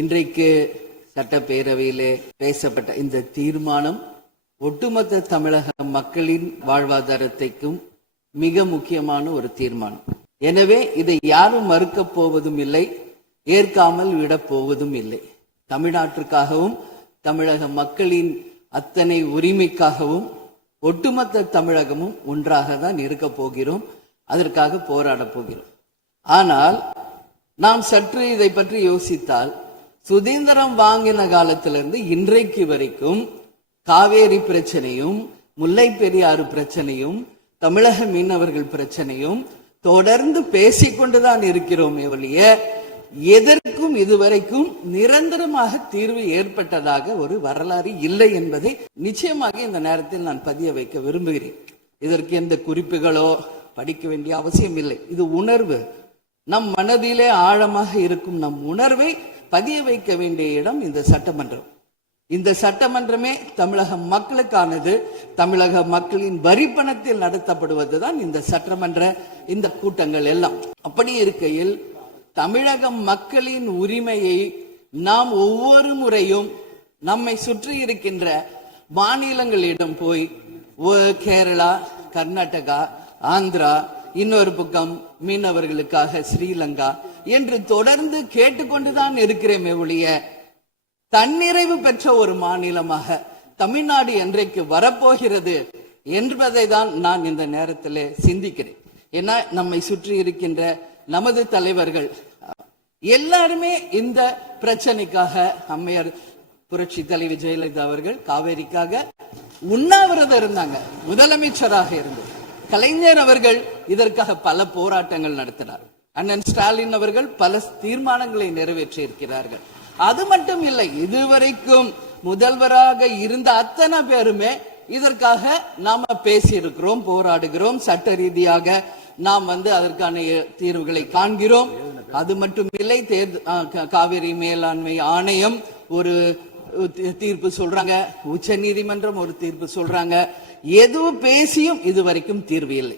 இன்றைக்கு சட்டப்பேரவையிலே பேசப்பட்ட இந்த தீர்மானம் ஒட்டுமொத்த தமிழக மக்களின் வாழ்வாதாரத்தைக்கும் மிக முக்கியமான ஒரு தீர்மானம். எனவே இதை யாரும் மறுக்கப் போவதும் இல்லை, ஏற்காமல் விடப் போவதும் இல்லை. தமிழ்நாட்டிற்காகவும் தமிழக மக்களின் அத்தனை உரிமைக்காகவும் ஒட்டுமொத்த தமிழகமும் ஒன்றாக தான் இருக்க போகிறோம், அதற்காக போராட போகிறோம். ஆனால் நாம் சற்று இதை பற்றி யோசித்தால், சுதந்திரம் வாங்கின காலத்திலிருந்து இன்றைக்கு வரைக்கும் காவேரி பிரச்சனையும் முல்லை பெரியாறு பிரச்சனையும் தமிழக மீனவர்கள் பிரச்சனையும் தொடர்ந்து பேசிக்கொண்டுதான் இருக்கிறோம். எதற்கும் இதுவரைக்கும் நிரந்தரமாக தீர்வு ஏற்பட்டதாக ஒரு வரலாறு இல்லை என்பதை நிச்சயமாக இந்த நேரத்தில் நான் பதிய வைக்க விரும்புகிறேன். இதற்கு எந்த குறிப்புகளோ படிக்க வேண்டிய அவசியம் இல்லை. இது உணர்வு, நம் மனதிலே ஆழமாக இருக்கும் நம் உணர்வை பதிய வைக்க வேண்டிய இடம் இந்த சட்டமன்றம். இந்த சட்டமன்றமே தமிழக மக்களுக்கானது. தமிழக மக்களின் வரி பணத்தில் நடத்தப்படுவதுதான் இந்த சட்டமன்ற இந்த கூட்டங்கள் எல்லாம். அப்படி இருக்கையில் தமிழக மக்களின் உரிமையை நாம் ஒவ்வொரு முறையும் நம்மை சுற்றி இருக்கின்ற மாநிலங்களிடம் போய் கேரளா, கர்நாடகா, ஆந்திரா, இன்னொரு பக்கம் மீனவர்களுக்காக ஸ்ரீலங்கா என்று தொடர்ந்து கேட்டுக்கொண்டுதான் இருக்கிறேன். ஒழிய தன்னிறைவு பெற்ற ஒரு மாநிலமாக தமிழ்நாடு என்றைக்கு வரப்போகிறது என்பதை தான் நான் இந்த நேரத்தில் சிந்திக்கிறேன். ஏன்னா நம்மை சுற்றி இருக்கின்ற நமது தலைவர்கள் எல்லாருமே இந்த பிரச்சனைக்காக, அம்மையார் புரட்சி தலைவி ஜெயலலிதா அவர்கள் காவேரிக்காக உண்ணாவிரதம் இருந்தாங்க, முதலமைச்சராக இருந்தது. கலைஞர் அவர்கள் இதற்காக பல போராட்டங்கள் நடத்தினார். அண்ணன் ஸ்டாலின் அவர்கள் பல தீர்மானங்களை நிறைவேற்றி இருக்கிறார்கள். அது மட்டும் இல்லை, இதுவரைக்கும் முதல்வராக இருந்த அத்தனை பேருமே இதற்காக நாம பேசி இருக்கிறோம், போராடுகிறோம், சட்ட ரீதியாக நாம் அதற்கான தீர்வுகளை காண்கிறோம். அது மட்டும் இல்லை, காவிரி மேலாண்மை ஆணையம் ஒரு தீர்ப்பு சொல்றாங்க, உச்ச நீதிமன்றம் ஒரு தீர்ப்பு சொல்றாங்க. எதுவும் பேசியும் இதுவரைக்கும் தீர்வு இல்லை.